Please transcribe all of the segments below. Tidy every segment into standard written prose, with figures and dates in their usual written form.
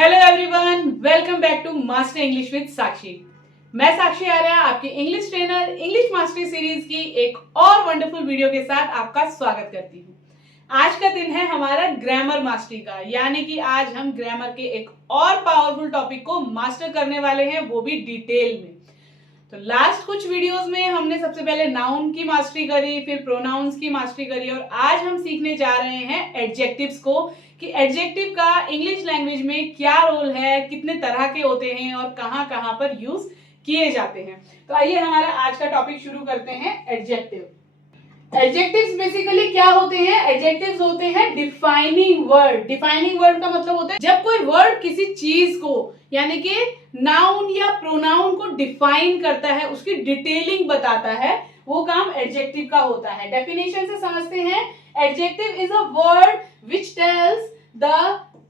Hello everyone, welcome back to master English with Sakshi. मैं साक्षी आर्या आपके English trainer English mastery series की एक और वंडरफुल वीडियो के साथ आपका स्वागत करती हूँ। आज का दिन है हमारा ग्रामर मास्टरी का, यानी कि आज हम ग्रामर के एक और पावरफुल टॉपिक को मास्टर करने वाले हैं, वो भी डिटेल में। तो लास्ट कुछ वीडियोस में हमने सबसे पहले नाउन की मास्टरी करी, फिर प्रोनाउंस की मास्टरी करी और आज हम सीखने जा रहे हैं एडजेक्टिव्स को कि एडजेक्टिव का इंग्लिश लैंग्वेज में क्या रोल है, कितने तरह के होते हैं और कहाँ कहाँ पर यूज किए जाते हैं। तो आइए हमारा आज का टॉपिक शुरू करते हैं। एडजेक्टिव्स बेसिकली क्या होते हैं? एडजेक्टिव्स होते हैं डिफाइनिंग वर्ड। डिफाइनिंग वर्ड का मतलब होता है जब कोई वर्ड किसी चीज को यानी कि नाउन या प्रोनाउन को डिफाइन करता है, उसकी डिटेलिंग बताता है, वो काम एडजेक्टिव का होता है। डेफिनेशन से समझते हैं। Adjective is a word which tales the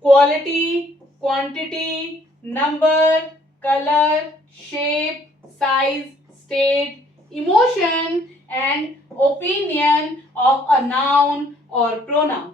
quality, quantity, number, colour, shape, size, state, emotion and opinion of a noun और प्रोनाउन।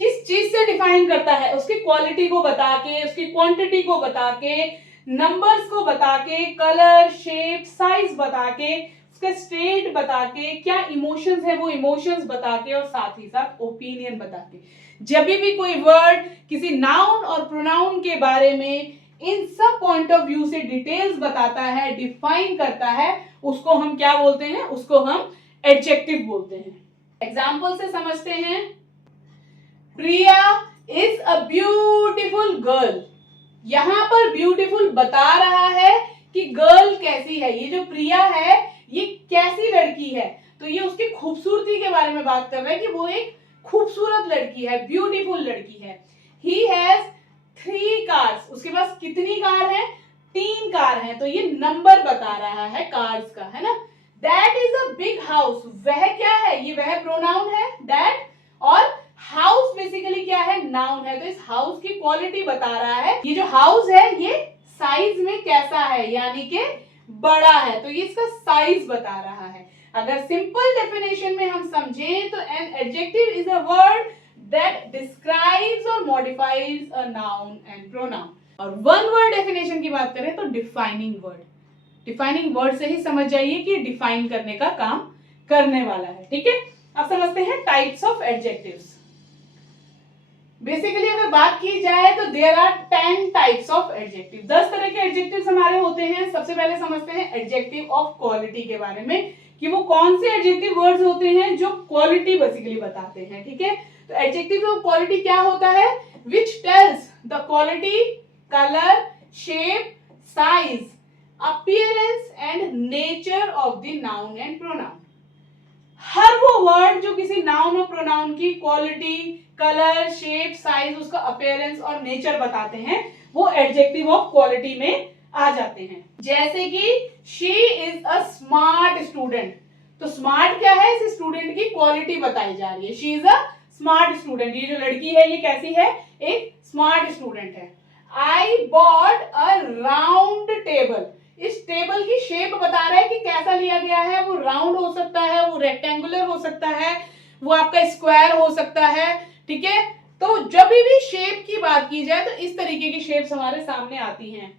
किस चीज से डिफाइन करता है? उसकी क्वालिटी को बता के, उसकी क्वांटिटी को बता के, नंबर्स को बता के, कलर, शेप, साइज बता के, उसका स्टेट बता के, क्या इमोशंस है वो इमोशंस बता के और साथ ही साथ ओपिनियन बता के। जब भी कोई वर्ड किसी नाउन और प्रोनाउन के बारे में इन सब पॉइंट ऑफ व्यू से डिटेल्स बताता है, डिफाइन करता है, उसको हम क्या बोलते हैं? उसको हम एडजेक्टिव बोलते हैं। एग्जाम्पल से समझते हैं। प्रिया इज अ ब्यूटीफुल गर्ल। यहां पर ब्यूटीफुल बता रहा है कि गर्ल कैसी है, ये जो प्रिया है ये कैसी लड़की है। तो ये उसकी खूबसूरती के बारे में बात कर रहा है कि वो एक खूबसूरत लड़की है, ब्यूटीफुल लड़की है। He has 3 cars. उसके पास कितनी कार है? 3 कार है। तो ये नंबर बता रहा है कार्स का, है ना। That is a big house. वह क्या है? ये वह प्रोनाउन है दैट, और हाउस बेसिकली क्या है? नाउन है। तो इस हाउस की क्वालिटी बता रहा है। ये जो हाउस है ये साइज में कैसा है, यानी कि बड़ा है, तो ये इसका साइज बता रहा है। अगर सिंपल डेफिनेशन में हम समझें तो an adjective is a word that describes or modifies a noun and pronoun। और वन वर्ड डेफिनेशन की बात करें तो डिफाइनिंग वर्ड। डिफाइनिंग वर्ड से ही समझ जाइए कि डिफाइन करने का काम करने वाला है। ठीक है, अब समझते हैं टाइप्स ऑफ एडजेक्टिव्स। बेसिकली अगर बात की जाए तो there are 10 types of adjective. 10 तरह के एडजेक्टिव्स हमारे होते हैं। सबसे पहले समझते हैं एडजेक्टिव ऑफ क्वालिटी के बारे में कि वो कौन से एडजेक्टिव वर्ड्स होते हैं जो क्वालिटी बेसिकली बताते हैं। ठीक है, तो एडजेक्टिव ऑफ क्वालिटी क्या होता है? Which tells the quality, colour, shape, size, appearance and nature of the noun and pronoun. हर वो वर्ड जो किसी नाउन और प्रोनाउन की क्वालिटी, कलर, शेप, साइज, उसका अपीयरेंस और नेचर बताते हैं, वो एडजेक्टिव ऑफ क्वालिटी में आ जाते हैं। जैसे कि she is a smart student. तो स्मार्ट क्या है? इस स्टूडेंट की क्वालिटी बताई जा रही है। She is a smart student. ये जो लड़की है ये कैसी है? एक स्मार्ट स्टूडेंट है। I bought a round table. इस टेबल की शेप बता रहा है कि कैसा लिया गया है। वो राउंड हो सकता है, वो रेक्टेंगुलर हो सकता है, वो आपका स्क्वायर हो सकता है। ठीक है, तो जब भी शेप की बात की जाए तो इस तरीके की शेप्स हमारे सामने आती हैं।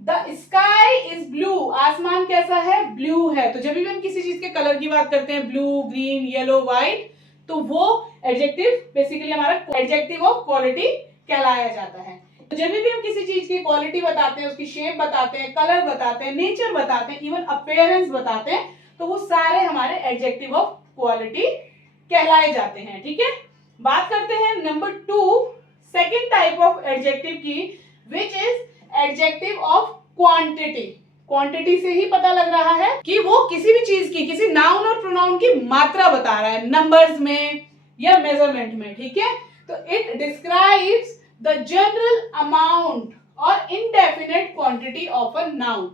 The sky is blue. आसमान कैसा है? ब्लू है। तो जब भी हम किसी चीज के कलर की बात करते हैं, ब्लू, ग्रीन, येलो, व्हाइट, तो वो एडजेक्टिव बेसिकली हमारा एडजेक्टिव ऑफ क्वालिटी कहलाया जाता है। तो जब भी हम किसी चीज की क्वालिटी बताते हैं, उसकी शेप बताते हैं, कलर बताते हैं, नेचर बताते हैं, इवन अपीयरेंस बताते हैं, तो वो सारे हमारे एडजेक्टिव ऑफ क्वालिटी कहलाए जाते हैं। ठीक है, बात करते हैं number 2, second type of adjective की, which is adjective of quantity. Quantity से ही पता लग रहा है कि वो किसी भी चीज की, किसी नाउन और प्रोनाउन की मात्रा बता रहा है, नंबर्स में या मेजरमेंट में। ठीक है, तो it describes the general amount और indefinite quantity of a noun.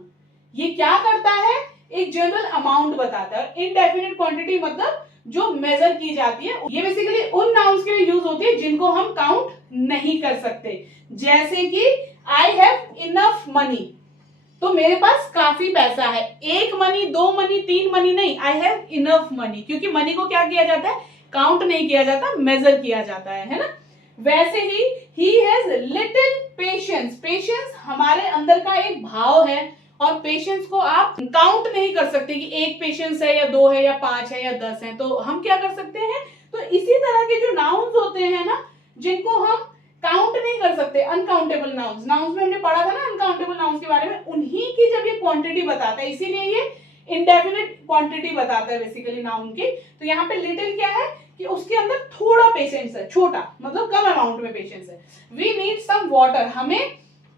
ये क्या करता है? एक जनरल अमाउंट बताता है। इनडेफिनेट क्वांटिटी मतलब जो मेजर की जाती है। ये बेसिकली उन नाउन्स के लिए यूज होती है जिनको हम काउंट नहीं कर सकते। जैसे कि आई हैव इनफ मनी। तो मेरे पास काफी पैसा है। 1 मनी, 2 मनी, 3 मनी नहीं, आई हैव इनफ मनी। क्योंकि मनी को क्या किया जाता है? काउंट नहीं किया जाता, मेजर किया जाता है ना। वैसे ही he has little patience। भाव है, और पेशेंट्स को आप काउंट नहीं कर सकते कि एक पेशेंट्स है या 2 है या 5 है या 10 है। तो हम क्या कर सकते हैं, तो इसी तरह के जो नाउन्स होते हैं ना, जिनको हम काउंट नहीं कर सकते, अनकाउंटेबल नाउन्स, नाउन्स में हमने पढ़ा था ना अनकाउंटेबल नाउन्स के बारे में, उन्हीं की जब ये क्वांटिटी बताता है, इसीलिए ये इंडेफिनिट क्वांटिटी बताता है बेसिकली नाउन की। तो यहाँ पे लिटिल क्या है कि उसके अंदर थोड़ा पेशेंस है, छोटा मतलब कम अमाउंट में पेशेंस है। वी नीड सम वाटर, हमें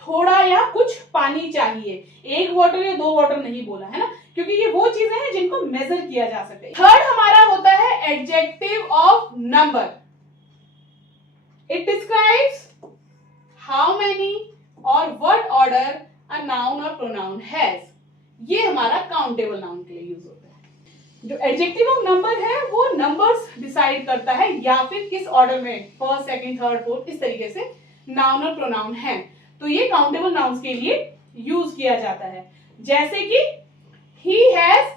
थोड़ा या कुछ पानी चाहिए, एक वाटर या 2 वाटर नहीं बोला है ना, क्योंकि ये वो चीजें हैं जिनको मेजर किया जा सकता है। थर्ड हमारा होता है adjective of number. It describes how many और व्हाट ऑर्डर अ नाउन और प्रोनाउन हैज। ये हमारा काउंटेबल नाउन के लिए यूज होता है। जो एडजेक्टिव ऑफ नंबर है वो नंबर्स डिसाइड करता है, या फिर किस ऑर्डर में, फर्स्ट, सेकंड, थर्ड, फोर्थ, इस तरीके से नाउन और प्रोनाउन है। तो ये काउंटेबल नाउन्स के लिए यूज किया जाता है। जैसे कि he has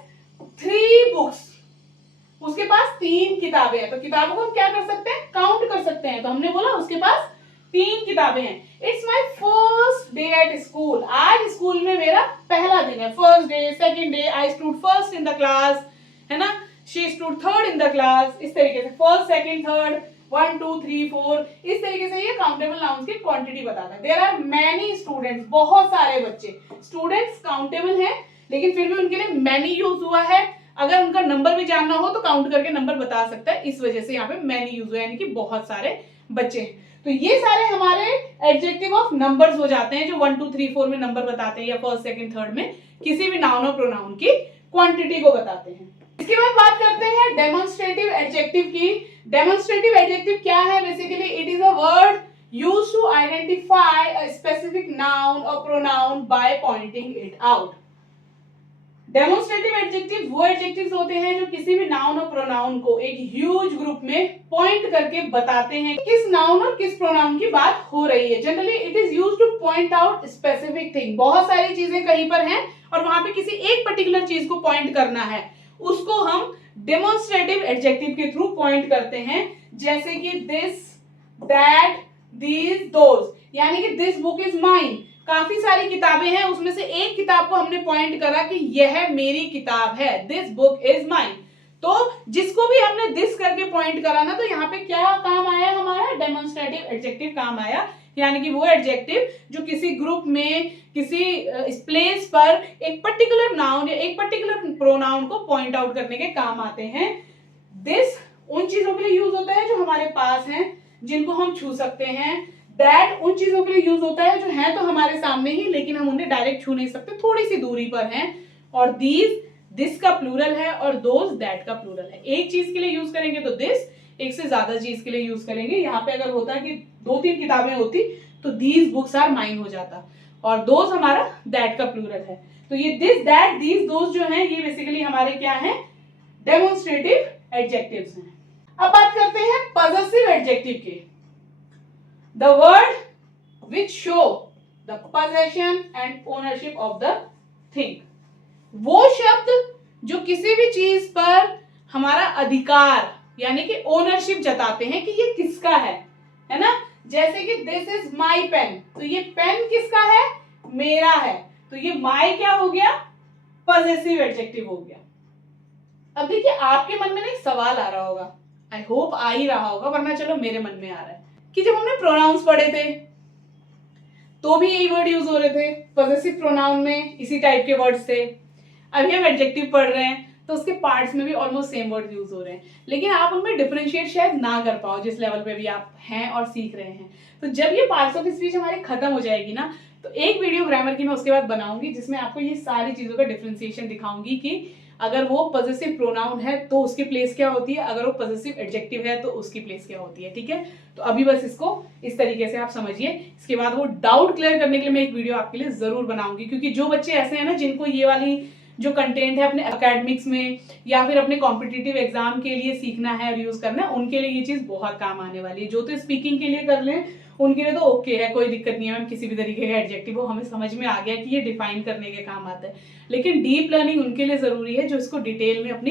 3 books, उसके पास 3 किताबें हैं। तो किताबों को हम क्या कर सकते हैं, काउंट कर सकते हैं। तो हमने बोला उसके पास 3 किताबें हैं। It's my first day at school, आज स्कूल में मेरा पहला दिन है। First day, second day, I stood first in the class, है ना, she stood third in the class, इस तरीके से फर्स्ट, सेकंड, थर्ड, 1 2 3 4, इस तरीके से ये काउंटेबल नाउन्स की क्वांटिटी बताता है। देयर आर मैनी स्टूडेंट्स, बहुत सारे बच्चे। स्टूडेंट्स काउंटेबल है, लेकिन फिर भी उनके लिए मैनी यूज हुआ है। अगर उनका नंबर भी जानना हो तो काउंट करके नंबर बता सकता है, इस वजह से यहाँ पे मैनी यूज हुआ है, यानी कि बहुत सारे बच्चे हैं। तो ये सारे हमारे एडजेक्टिव ऑफ नंबर्स हो जाते हैं, जो 1 2 3 4 में नंबर बताते हैं, या फर्स्ट, सेकंड, थर्ड में किसी भी नाउन और प्रोनाउन की क्वांटिटी को बताते हैं। इसके बाद बात करते हैं डेमोन्स्ट्रेटिव एडजेक्टिव की। डेमोन्स्ट्रेटिव एडजेक्टिव क्या है, basically it is a word used to identify a specific noun or pronoun by pointing it out. Demonstrative adjective वो एडजेक्टिव्स होते हैं जो किसी भी नाउन और प्रोनाउन को एक ह्यूज ग्रुप में पॉइंट करके बताते हैं किस नाउन और किस प्रोनाउन की बात हो रही है। Generally it is used two point out specific thing. बहुत सारी चीजें कहीं पर हैं और वहां पे किसी एक पर्टिकुलर चीज को पॉइंट करना है, उसको हम डेमोन्स्ट्रेटिव एडजेक्टिव के थ्रू पॉइंट करते हैं। जैसे कि दिस, दैट, दीज, दोज, यानी कि दिस बुक इज माइन। काफी सारी किताबें हैं, उसमें से एक किताब को हमने पॉइंट करा कि यह मेरी किताब है, दिस बुक इज माइन। तो जिसको भी हमने दिस करके पॉइंट करा ना, तो यहाँ पे क्या काम आया, हमारा डेमोन्स्ट्रेटिव एडजेक्टिव काम आया। यानी कि वो एडजेक्टिव जो किसी ग्रुप में, किसी प्लेस पर एक पर्टिकुलर नाउन या एक पर्टिकुलर प्रोनाउन को पॉइंट आउट करने के काम आते हैं। दिस उन चीजों के लिए यूज होता है जो हमारे पास हैं, जिनको हम छू सकते हैं। दैट उन चीजों के लिए यूज होता है जो है तो हमारे सामने ही, लेकिन हम उन्हें डायरेक्ट छू नहीं सकते, थोड़ी सी दूरी पर हैं। और दीज, दिस का प्लूरल है, और दोज दैट का प्लूरल है। एक चीज के लिए यूज करेंगे तो दिस, एक से ज्यादा चीज के लिए यूज करेंगे। यहाँ पे अगर होता कि 2-3 किताबें होती तो दीज बुक्स आर माइन हो जाता, और दोज हमारा दैट का प्लूरल है। तो ये दिस, दैट, दीज, दोज जो हैं, ये बेसिकली हमारे क्या हैं, डेमोन्स्ट्रेटिव एडजेक्टिव्स हैं। अब बात करते हैं पजेसिव एडजेक्टिव की। The word which show the possession and ownership of the thing. वो शब्द जो किसी भी चीज पर हमारा अधिकार यानी कि ओनरशिप जताते हैं कि ये किसका है ना। जैसे कि दिस इज माई पेन, तो ये पेन किसका है, मेरा है। तो ये माई क्या हो गया, पजेसिव एडजेक्टिव हो गया। अब देखिए आपके मन में ना एक सवाल आ रहा होगा, आई होप आ ही रहा होगा, वरना चलो मेरे मन में आ रहा है कि जब हमने प्रोनाउंस पढ़े थे तो भी यही वर्ड यूज हो रहे थे, पॉजेसिव प्रोनाउन में इसी टाइप के वर्ड्स थे। अभी हम एडजेक्टिव पढ़ रहे हैं तो उसके पार्ट्स में भी ऑलमोस्ट सेम वर्ड यूज हो रहे हैं, लेकिन आप उनमें डिफरेंशिएट शायद ना कर पाओ जिस लेवल पे भी आप हैं और सीख रहे हैं। तो जब ये पार्ट्स ऑफ स्पीच हमारी खत्म हो जाएगी ना, तो एक वीडियो ग्रामर की मैं उसके बाद बनाऊंगी जिसमें आपको ये सारी चीजों का डिफरेंशिएशन दिखाऊंगी कि अगर वो पॉजेसिव प्रोनाउन है तो उसकी प्लेस क्या होती है, अगर वो पॉजेसिव एडजेक्टिव है तो उसकी प्लेस क्या होती है। ठीक है, तो अभी बस इसको इस तरीके से आप समझिए। इसके बाद वो डाउट क्लियर करने के लिए मैं एक वीडियो आपके लिए जरूर बनाऊंगी, क्योंकि जो बच्चे ऐसे हैं ना जिनको ये वाली जो कंटेंट है अपने एकेडमिक्स में या फिर अपने कॉम्पिटिटिव एग्जाम के लिए सीखना है और यूज करना है, उनके लिए ये चीज बहुत काम आने वाली है। जो तो स्पीकिंग के लिए कर लें उनके लिए तो ओके है, कोई दिक्कत नहीं है मैम, किसी भी तरीके का एडजेक्टिव वो हमें समझ में आ गया कि ये डिफाइन करने के काम आता है। लेकिन डीप लर्निंग उनके लिए जरूरी है जो इसको डिटेल में अपनी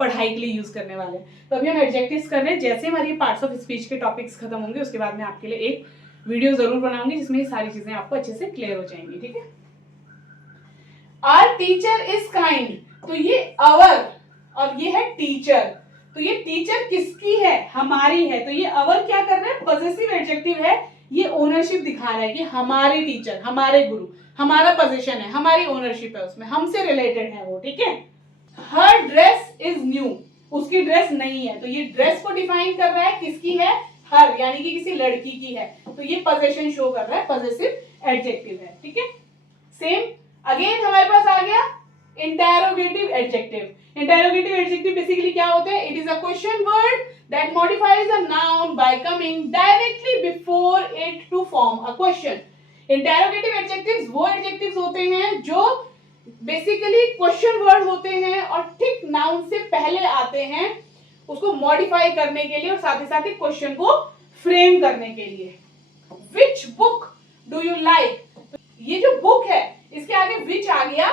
पढ़ाई के लिए यूज करने वाले हैं। तो अभी हम एडजेक्टिव्स कर रहे हैं, जैसे हमारी पार्ट्स ऑफ स्पीच के टॉपिक्स खत्म होंगे उसके बाद मैं आपके लिए एक वीडियो जरूर बनाऊंगी जिसमें ये सारी चीजें आपको अच्छे से क्लियर हो जाएंगी। ठीक है। आवर टीचर इज काइंड, तो ये अवर और ये है टीचर, तो ये टीचर किसकी है, हमारी है, तो ये अवर क्या कर रहा है, पॉजेसिव एडजेक्टिव है, ये ओनरशिप दिखा रहा है कि हमारी टीचर, हमारे गुरु, हमारा पोजीशन है, हमारी ओनरशिप है उसमें, हमसे रिलेटेड है वो, ठीक है। हर ड्रेस इज न्यू, उसकी ड्रेस नहीं है, तो ये ड्रेस को डिफाइन कर रहा है, किसकी है, हर, यानी कि किसी लड़की की है, तो ये पोजेशन शो कर रहा है, पॉजेसिव एडजेक्टिव है, ठीक है। सेम अगेन हमारे पास आ गया interrogative adjective. Interrogative adjective basically क्या होते हैं, it is a question word that modifies a noun by coming directly before it to form a question. Interrogative adjectives वो एडजेक्टिव्स होते हैं जो बेसिकली क्वेश्चन वर्ड होते हैं और ठीक नाउन से पहले आते हैं, उसको मॉडिफाई करने के लिए और साथ ही क्वेश्चन को फ्रेम करने के लिए। Which book do you like, ये जो बुक है इसके आगे विच आ गया,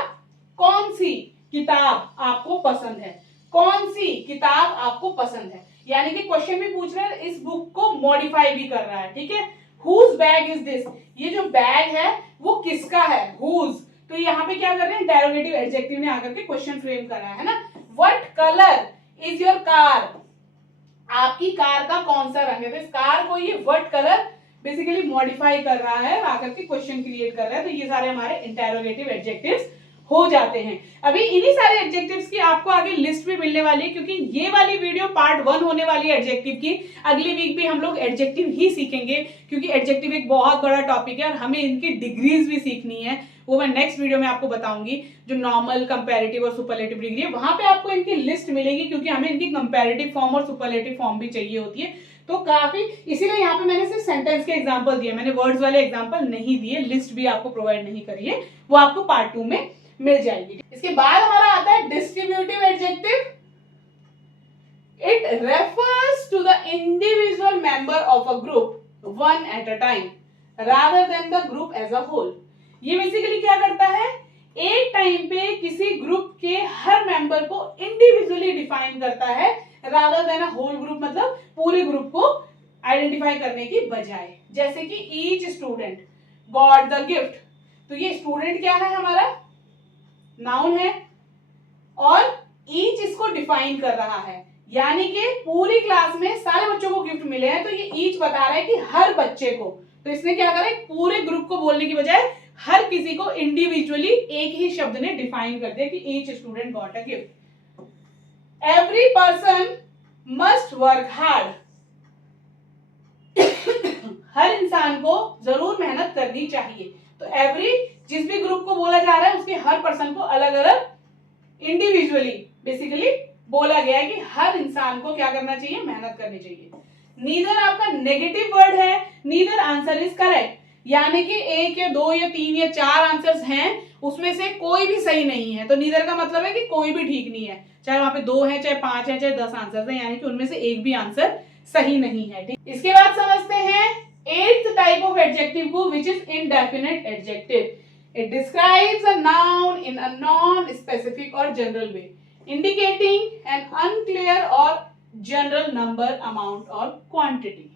कौन सी किताब आपको पसंद है, कौन सी किताब आपको पसंद है, यानी कि क्वेश्चन भी पूछ रहा है, इस बुक को मॉडिफाई भी कर रहा है, ठीक है। हुज बैग इज दिस, ये जो बैग है वो किसका है, हुज, तो यहाँ पे क्या कर रहे हैं, इंटेरोगेटिव एडजेक्टिव ने आकर के क्वेश्चन फ्रेम करा है ना। What colour is your car, आपकी कार का कौन सा रंग है, तो इस कार को ये व्हाट कलर बेसिकली मॉडिफाई कर रहा है, आकर के क्वेश्चन क्रिएट कर रहा है, तो ये सारे हमारे इंटेरोगेटिव एडजेक्टिव्स हो जाते हैं। अभी इन्हीं सारे एडजेक्टिव्स की आपको आगे लिस्ट भी मिलने वाली है, क्योंकि ये वाली वीडियो पार्ट 1 होने वाली है एडजेक्टिव की। अगली वीक भी हम लोग एडजेक्टिव ही सीखेंगे, क्योंकि एडजेक्टिव एक बहुत बड़ा टॉपिक है और हमें इनकी डिग्रीज भी सीखनी है, वो मैं नेक्स्ट वीडियो में आपको बताऊंगी। जो नॉर्मल, कंपैरेटिव और सुपरलेटिव डिग्री है, वहां पे आपको इनकी लिस्ट मिलेगी, क्योंकि हमें इनकी कंपैरेटिव फॉर्म और सुपरलेटिव फॉर्म भी चाहिए होती है, तो काफी, इसीलिए यहाँ पे मैंने सिर्फ सेंटेंस के एग्जांपल दिए, मैंने वर्ड्स वाले एग्जांपल नहीं दिए, लिस्ट भी आपको प्रोवाइड नहीं करी है, वो आपको पार्ट 2 में मिल जाएगी। इसके बाद हमारा आता है distributive adjective. It refers to the individual member of a group one at a time rather than the group as a whole. ये बेसिकली क्या करता है, एक टाइम पे किसी ग्रुप के हर मेंबर को इंडिविजुअली डिफाइन करता है, rather than a whole group, मतलब पूरे ग्रुप को आइडेंटिफाई करने की बजाय। जैसे कि each student got the gift, तो ये स्टूडेंट क्या है, हमारा नाउन है, और ईच इसको डिफाइन कर रहा है, यानी कि पूरी क्लास में सारे बच्चों को गिफ्ट मिले हैं, तो ये ईच बता रहा है कि हर बच्चे को, तो इसने क्या करा, पूरे ग्रुप को बोलने की बजाय हर किसी को इंडिविजुअली एक ही शब्द ने डिफाइन कर दिया कि each student got a gift. Every person must work hard, हर इंसान को जरूर मेहनत करनी चाहिए, तो एवरी, जिस भी ग्रुप को बोला जा रहा है उसके हर पर्सन को अलग अलग इंडिविजुअली बेसिकली बोला गया है कि हर इंसान को क्या करना चाहिए, मेहनत करनी चाहिए। नीदर आपका नेगेटिव वर्ड है, नीदर आंसर इज करेक्ट, यानी कि एक या दो या तीन या चार आंसर्स हैं, उसमें से कोई भी सही नहीं है, तो नीदर का मतलब है कि कोई भी ठीक नहीं है, चाहे वहां पे 2 है, चाहे 5 है, चाहे 10 आंसर है, यानी कि उनमें से एक भी आंसर सही नहीं है, ठीक। इसके बाद समझते हैं 8th टाइप ऑफ एडजेक्टिव को, which is indefinite adjective. It describes a noun in a non-specific or general way, indicating an unclear or general number, amount or quantity.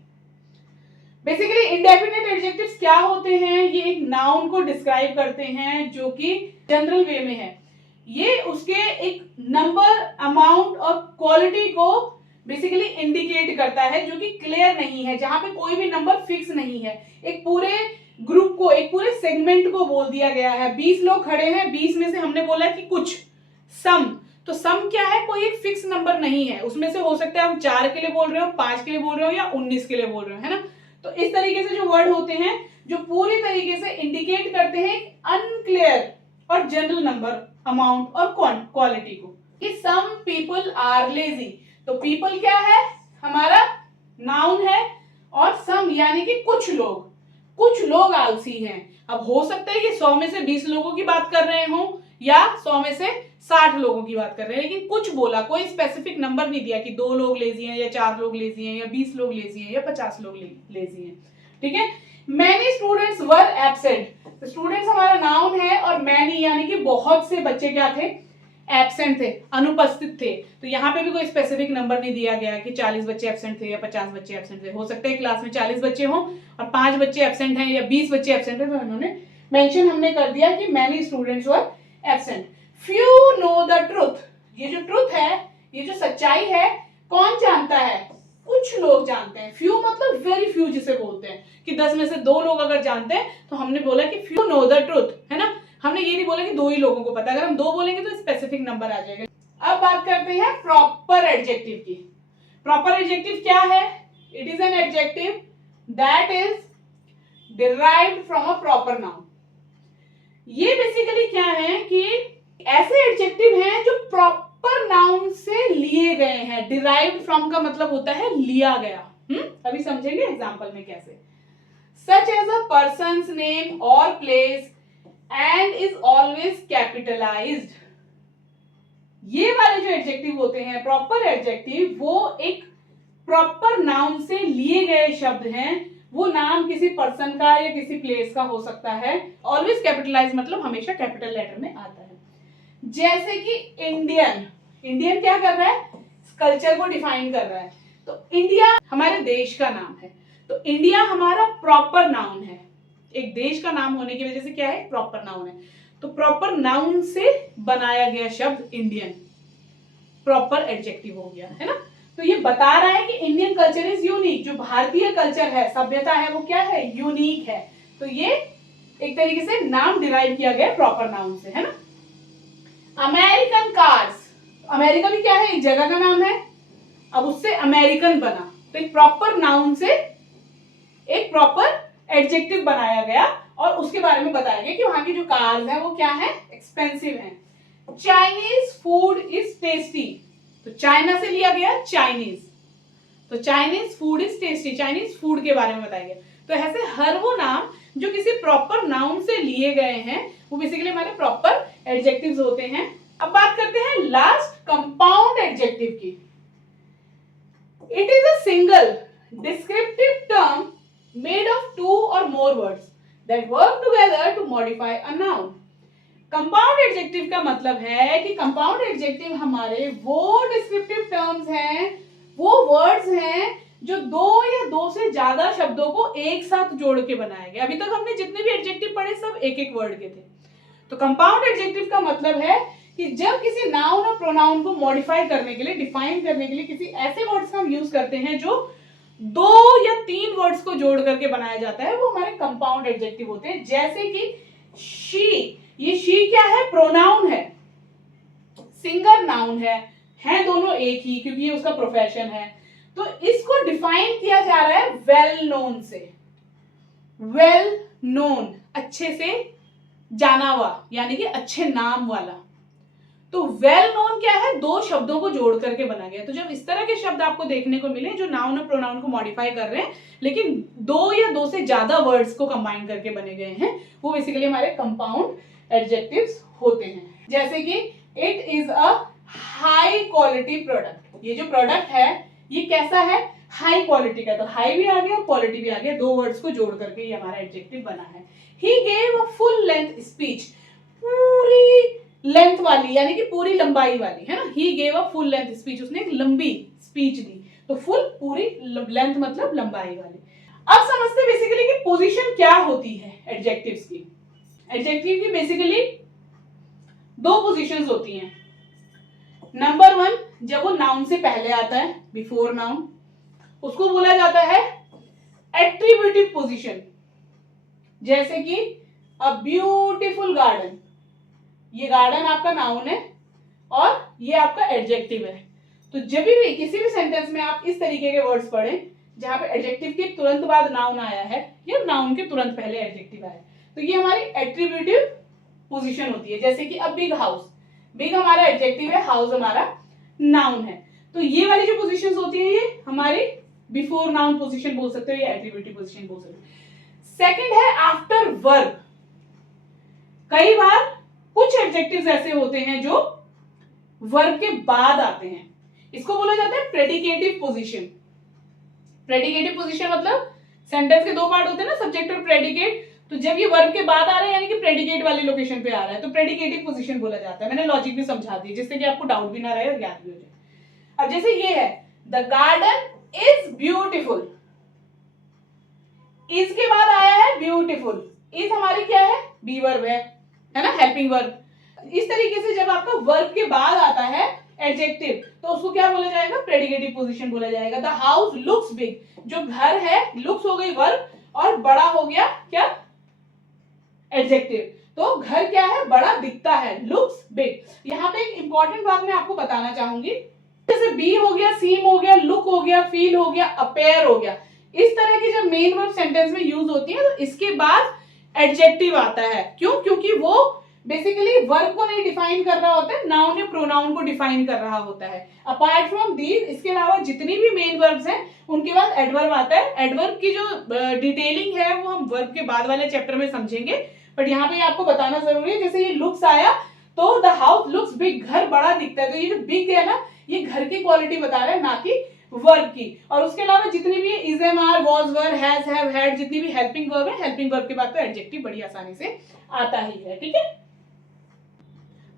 Basically, indefinite adjectives क्या होते हैं, ये एक noun को describe करते हैं जो कि general way में है, ये उसके एक number, amount और quality को बेसिकली इंडिकेट करता है, जो कि क्लियर नहीं है, जहां पे कोई भी नंबर फिक्स नहीं है। एक पूरे ग्रुप को, एक पूरे सेगमेंट को बोल दिया गया है, 20 लोग खड़े हैं, 20 में से हमने बोला कि कुछ सम, तो सम क्या है, कोई एक फिक्स नंबर नहीं है, उसमें से हो सकता है हम 4 के लिए बोल रहे हो, 5 के लिए बोल रहे हो या 19 के लिए बोल रहे हो, है ना। तो इस तरीके से जो वर्ड होते हैं जो पूरी तरीके से इंडिकेट करते हैं अनक्लियर और जनरल नंबर, अमाउंट और क्वालिटी को, कि सम पीपल आर लेजी, तो पीपल क्या है, हमारा नाउन है, और सम यानी कि कुछ लोग आलसी हैं। अब हो सकता है कि 100 में से 20 लोगों की बात कर रहे हो या 100 में से 60 लोगों की बात कर रहे हैं, लेकिन कुछ बोला, कोई स्पेसिफिक नंबर नहीं दिया कि 2 लोग लेजी हैं या 4 लोग लेजी हैं या 20 लोग लेजी हैं या 50 लोग लेजी हैं, ठीक है। Many students were absent, students हमारा नाउन है, और मैनी यानी कि बहुत से बच्चे क्या थे, एब्सेंट थे, अनुपस्थित थे, तो यहाँ पे भी कोई स्पेसिफिक नंबर नहीं दिया गया कि 40 बच्चे एब्सेंट थे या 50 बच्चे एब्सेंट थे। हो सकता है क्लास में 40 बच्चे हों और 5 बच्चे एब्सेंट हैं या 20 बच्चे एब्सेंट हैं, तो उन्होंने मेंशन हमने कर दिया कि many students were absent. Few know the truth, ये जो ट्रुथ है, ये जो सच्चाई है, कौन जानता है? कुछ लोग जानते हैं। फ्यू मतलब वेरी फ्यू जिसे बोलते हैं कि 10 में से 2 लोग अगर जानते हैं तो हमने बोला कि फ्यू नो द ट्रुथ, है ना। हमने ये नहीं बोला कि 2 ही लोगों को पता। अगर हम 2 बोलेंगे तो स्पेसिफिक नंबर आ जाएगा। अब बात करते हैं प्रॉपर एडजेक्टिव की। प्रॉपर एडजेक्टिव क्या है? It is an adjective that is derived from a proper noun. ये बेसिकली क्या है कि ऐसे एडजेक्टिव हैं जो प्रॉपर नाउन से लिए गए हैं। डिराइव्ड फ्रॉम का मतलब होता है लिया गया। अभी समझेंगे एग्जांपल में कैसे। Such as a person's name और place and is always capitalised. ये वाले जो एडजेक्टिव होते हैं प्रॉपर एडजेक्टिव, वो एक प्रॉपर नाउन से लिए गए शब्द हैं। वो नाम किसी पर्सन का या किसी प्लेस का हो सकता है। ऑलवेज कैपिटलाइज मतलब हमेशा कैपिटल लेटर में आता है। जैसे कि इंडियन, इंडियन क्या कर रहा है? कल्चर को डिफाइन कर रहा है। तो इंडिया हमारे देश का नाम है, तो इंडिया हमारा प्रॉपर नाउन है। एक देश का नाम होने की वजह से क्या है? प्रॉपर नाउन है। तो प्रॉपर नाउन से बनाया गया शब्द इंडियन प्रॉपर एडजेक्टिव हो गया, है ना। तो ये बता रहा है कि इंडियन कल्चर इज यूनिक। जो भारतीय कल्चर है, सभ्यता है, वो क्या है? यूनिक है। तो ये एक तरीके से नाम डिराइव किया गया प्रॉपर नाउन से, है ना। अमेरिकन कार्स, अमेरिका भी क्या है? एक जगह का नाम है। अब उससे अमेरिकन बना, तो एक प्रॉपर नाउन से एक प्रॉपर एडजेक्टिव बनाया गया और उसके बारे में बताया गया कि वहां की जो कार्स है वो क्या है? एक्सपेंसिव है। चाइनीज फूड इज टेस्टी, तो चाइना से लिया गया चाइनीज, तो Chinese food is tasty, Chinese food के बारे में बताया गया। तो ऐसे हर वो नाम जो किसी प्रॉपर नाउन से लिए गए हैं वो बेसिकली हमारे प्रॉपर एडजेक्टिव्स होते हैं। अब बात करते हैं लास्ट कंपाउंड एडजेक्टिव की। It is a single descriptive term made of 2 or more words that work together to modify a noun. Compound adjective का मतलब है कि कंपाउंड एडजेक्टिव हमारे वो डिस्क्रिप्टिव टर्म्स हैं, वो वर्ड्स हैं जो 2 या 2 से ज्यादा शब्दों को एक साथ जोड़ के बनाया गया। अभी तक हमने जितने भी एडजेक्टिव पढ़े सब एक एक वर्ड के थे। तो कंपाउंड एडजेक्टिव का मतलब है कि जब किसी नाउन और प्रोनाउन को मॉडिफाई करने के लिए, डिफाइन करने के लिए किसी ऐसे वर्ड्स का हम यूज करते हैं जो 2 या 3 वर्ड्स को जोड़ करके बनाया जाता है, वो हमारे कंपाउंड एडजेक्टिव होते हैं। जैसे कि शी, ये शी क्या है? प्रोनाउन है। सिंगर नाउन है दोनों एक ही, क्योंकि ये उसका प्रोफेशन है। तो इसको डिफाइन किया जा रहा है वेल नोन से। वेल नोन, अच्छे से जाना हुआ, यानी कि अच्छे नाम वाला। तो वेल नोन क्या है? 2 शब्दों को जोड़ करके बना गया। तो जब इस तरह के शब्द आपको देखने को मिले जो नाउन और प्रोनाउन को मॉडिफाई कर रहे हैं लेकिन 2 या 2 से ज्यादा वर्ड्स को कंबाइन करके बने गए हैं, वो बेसिकली हमारे कंपाउंड एडजेक्टिव्स होते हैं। जैसे कि it is a high quality product, ये जो प्रोडक्ट है ये कैसा है? हाई क्वालिटी का। तो हाई भी आ गया और क्वालिटी भी आ गया, 2 वर्ड्स को जोड़ करके ये हमारा एडजेक्टिव बना है। He gave a full length speech, पूरी लेंथ वाली यानी कि पूरी लंबाई वाली, है ना। He gave a full length speech, उसने एक लंबी स्पीच दी। तो फुल पूरी, लेंथ मतलब लंबाई वाली। अब समझते बेसिकली कि पोजीशन क्या होती है एडजेक्टिव्स की। एडजेक्टिव की बेसिकली 2 पोजीशंस होती हैं। नंबर 1, जब वो नाउन से पहले आता है, बिफोर नाउन, उसको बोला जाता है एट्रीब्यूटिव पोजीशन। जैसे कि अ ब्यूटीफुल गार्डन, ये गार्डन आपका नाउन है और ये आपका एडजेक्टिव है। तो जब भी किसी भी सेंटेंस में आप इस तरीके के वर्ड्स पढ़ें जहां पे एडजेक्टिव के तुरंत बाद नाउन आया है या नाउन के तुरंत पहले एडजेक्टिव आया है, तो ये हमारी एट्रीब्यूटिव पोजीशन होती है। जैसे कि अ बिग हाउस, बिग हमारा एडजेक्टिव है, हाउस हमारा नाउन है। तो ये वाली जो पोजीशंस होती है ये हमारी बिफोर नाउन पोजीशन बोल सकते हो या एट्रीब्यूटिव पोजीशन बोल सकते हो। सेकंड है आफ्टर वर्ब। कई बार कुछ एडजेक्टिव्स ऐसे होते हैं जो वर्ब के बाद आते हैं, इसको बोला जाता है प्रेडिकेटिव पोजीशन। प्रेडिकेटिव पोजीशन मतलब सेंटेंस के 2 पार्ट होते हैं ना, सब्जेक्ट और प्रेडिकेट। तो जब ये वर्ब के बाद आ रहा है यानी कि प्रेडिकेट वाली लोकेशन पे आ रहा है तो प्रेडिकेटिव पोजीशन बोला जाता है। मैंने लॉजिक भी समझा दी जिससे कि आपको डाउट भी ना रहे और याद भी हो जाए। अब जैसे ये है, the garden is beautiful, is के बाद आया है ब्यूटीफुल। इज हमारी क्या है? बी वर्ब है ना, हेल्पिंग वर्ब। इस तरीके से जब आपका वर्ब के बाद आता है एडजेक्टिव तो उसको क्या बोला जाएगा, प्रेडिकेटिव पोजीशन बोला जाएगा। द हाउस लुक्स बिग, जो घर है, लुक्स हो गई वर्ब और बड़ा हो गया क्या, एडजेक्टिव। तो घर क्या है, बड़ा दिखता है, लुक्स बिग। यहाँ पे एक इंपॉर्टेंट बात मैं आपको बताना चाहूंगी, जैसे बी हो गया, सीम हो गया, लुक हो गया, फील हो गया, अपेयर हो गया, इस तरह की जब मेन वर्ब सेंटेंस में यूज होती है तो इसके बाद एडजेक्टिव आता है। क्यों, क्योंकि वो बेसिकली वर्ब को नहीं डिफाइन कर रहा होता है, नाउन या प्रोनाउन को डिफाइन कर रहा होता है। अपार्ट फ्रॉम दीज, इसके अलावा जितनी भी मेन वर्ब्स हैं उनके बाद एडवर्ब आता है। एडवर्ब की जो डिटेलिंग है वो हम वर्ब के बाद वाले चैप्टर में समझेंगे, बट यहाँ पे आपको बताना जरूरी है। जैसे ये लुक्स आया तो द हाउस लुक्स बिग, घर बड़ा दिखता है, तो ये जो बिग है ना, ये घर की क्वालिटी बता रहा है, ना कि वर्ब की। और उसके अलावा जितनी भी is, am, are, was, were, has, have, had, जितनी भी हेल्पिंग वर्ब है, हेल्पिंग वर्ब के बाद तो एडजेक्टिव बड़ी आसानी से आता ही है। ठीक है,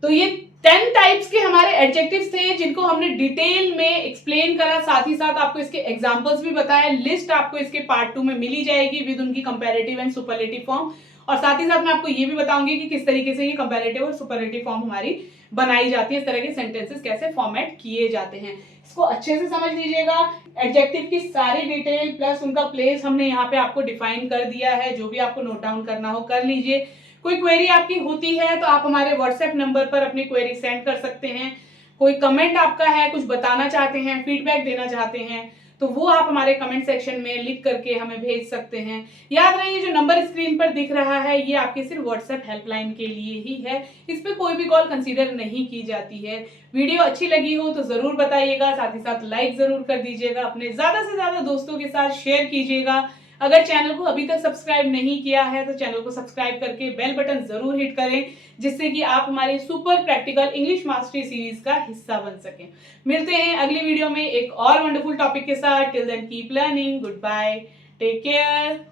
तो ये 10 टाइप्स के हमारे एडजेक्टिव्स थे जिनको हमने डिटेल में एक्सप्लेन करा, साथ ही साथ आपको इसके एग्जांपल्स भी बताया। लिस्ट आपको इसके पार्ट 2 में मिली जाएगी विद उनकी कंपैरेटिव एंड सुपरलेटिव फॉर्म, और साथ ही साथ मैं आपको ये भी बताऊंगी कि किस तरीके से ये कंपैरेटिव और सुपरलेटिव फॉर्म हमारी बनाई जाती है, इस तरह के सेंटेंसेस कैसे फॉर्मेट किए जाते हैं, इसको अच्छे से समझ लीजिएगा। एडजेक्टिव की सारी डिटेल प्लस उनका प्लेस हमने यहाँ पे आपको डिफाइन कर दिया है, जो भी आपको नोट डाउन करना हो कर लीजिए। कोई क्वेरी आपकी होती है तो आप हमारे व्हाट्सएप नंबर पर अपनी क्वेरी सेंड कर सकते हैं। कोई कमेंट आपका है, कुछ बताना चाहते हैं, फीडबैक देना चाहते हैं, तो वो आप हमारे कमेंट सेक्शन में लिख करके हमें भेज सकते हैं। याद रहे, जो नंबर स्क्रीन पर दिख रहा है ये आपके सिर्फ व्हाट्सएप हेल्पलाइन के लिए ही है, इस पर कोई भी कॉल कंसीडर नहीं की जाती है। वीडियो अच्छी लगी हो तो जरूर बताइएगा, साथ ही साथ लाइक जरूर कर दीजिएगा, अपने ज्यादा से ज्यादा दोस्तों के साथ शेयर कीजिएगा। अगर चैनल को अभी तक सब्सक्राइब नहीं किया है तो चैनल को सब्सक्राइब करके बेल बटन जरूर हिट करें, जिससे कि आप हमारी super practical English mastery series का हिस्सा बन सकें। मिलते हैं अगली वीडियो में एक और वंडरफुल टॉपिक के साथ। Till then keep learning, goodbye, take care.